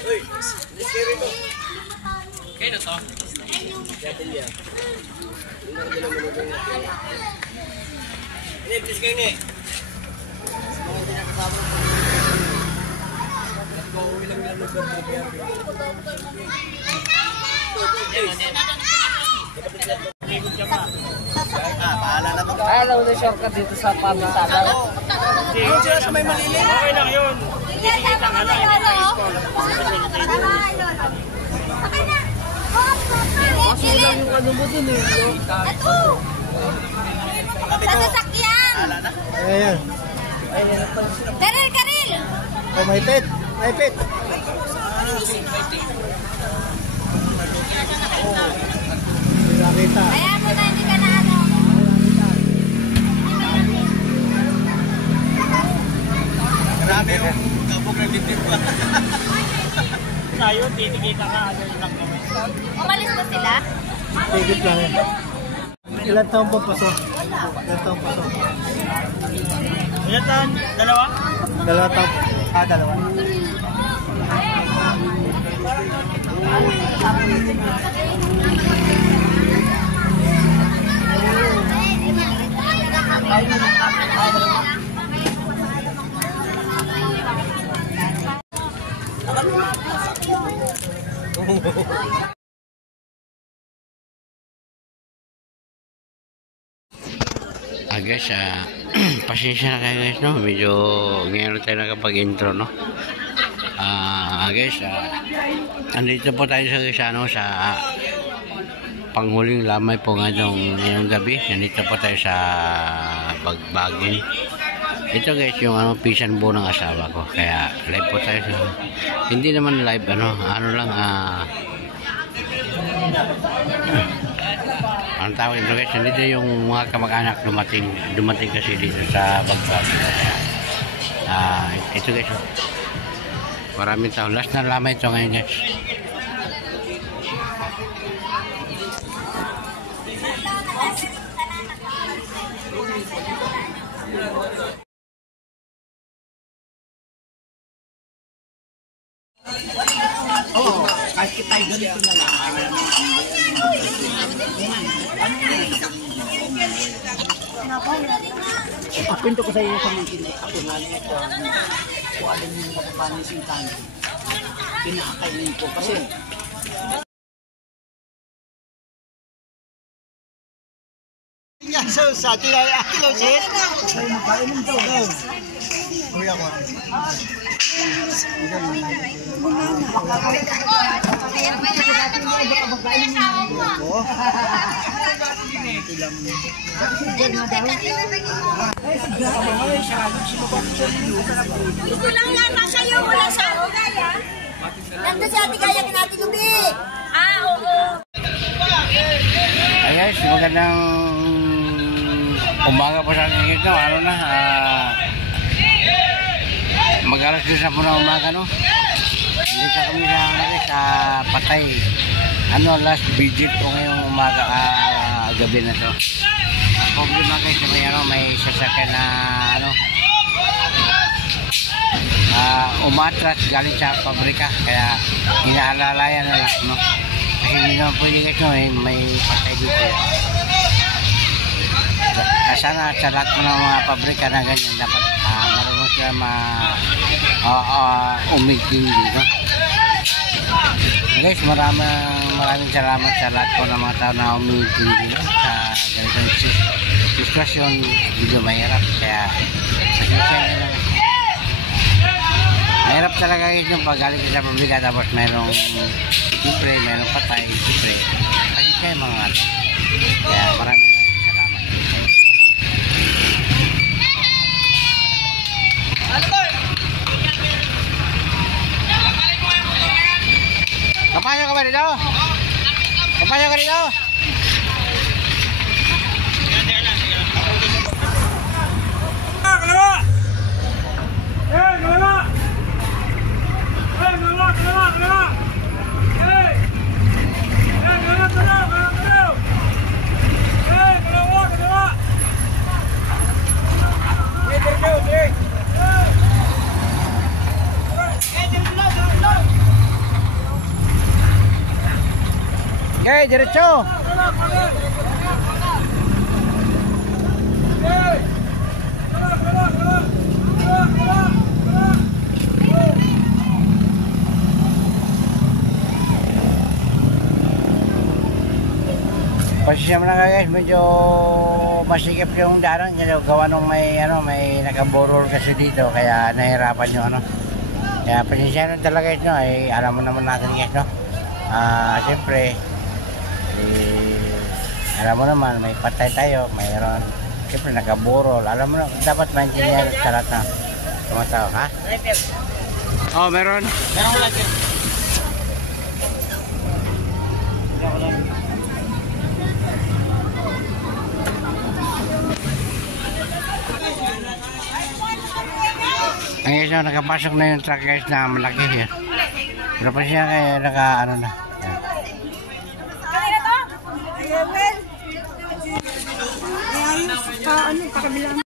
Uy, scary to. Kaya na to? Yatilya. Ini, please kayo ni. Mga tinakasama ko. Pauwi lang nila mag-BRB. Bahala na to. Ayaw na shortcut dito sa pamatagal. Doon sila sa may malilim. Okay lang yun. Hindi kita nga lang. Kasi lang yung ano mo dun eh. Sa sasakyan! Ayan. Karil, Karil! Oh, may pet. May pet. Nakita. Kaya mo na hindi ka na ano. Grabe yung kabog na bitip pa. Sa'yo, titigita ka. Ano lang kami. Umalis ba sila? Tigit lang yan. Ilan taong po paso? Ilan taong paso? Ilan taon? Dalawa? Dalawa taong. Dalawa. Guys, pasensya na kayo guys, no? Medyo ngayon tayo nakapag-intro, no? Guys, andito po tayo sa panghuling lamay po ngayong gabi. Nandito po tayo sa Bagbagin. Ito guys, yung pisan buo ng asawa ko. Kaya live po tayo. Hindi naman live, ano lang, ang tawag ito guys, nandito yung mga kamag-anak dumating kasi dito sa Bagbagin. Ito guys, maraming tao. Last na lamay ito ngayon guys. Oo, kahit kita'y ganito na lang. Pinto ko sa iyo sa mga kinay. Ako nga na ito. Kung alam niyo mga papanis yung tanong. Pinakainin ko kasi. So, sa atin ay akilosit. Ay, magkainom daw daw. Kuya ko. Gusto lang yata sa'yo, wala sa ako kaya. Nandun si Ate Gaya kinatinubi. Oo. Ay guys, magandang umaga po sa akin dito. Ano na, mag-alas din sa muna umaga, no? Dito kami sa Patay. Last visit ko ngayong umaga, gabi na to. Problema guys, may sasakyan na umatras galing sa pabrika. Kaya inaalalayan na lang, no? Kasi hindi naman pwede guys, no? May patay dito. Sana sa lahat mo ng mga pabrika na ganyan, dapat marunong sila umigting dito. Guys, maraming salamat sa lahat po ng mga tao na umigting dito sa ganitong sitwasyon. Medyo mahirap, kaya mahirap talaga guys yung paggaling sa pabrika tapos mayroong patay, siyempre kasi kayo mga kaya maraming kampanya ka ba dito? Kampanya ka dito? Kalawa! Kalawa! Kalawa! Okay, diretso. Pasensya mo na guys, medyo masikip yung daanan kasi gawa nung may nakaborol kasi dito kaya nahirapan yung Kaya pasensya nun talaga guys, no? Ay, alam mo naman natin guys, no? Siyempre, alam mo naman, may patay tayo, mayroon. Siyempre, nakaborol. Alam mo na, dapat maintindihan sa lahat na tumatao, ha? Oh, meron? Meron wala dyan. Ang isa, nakapasok na yung truck guys na malaki yan. Pero pa siya kaya na. Yan. Ayun, ano, pakabilang.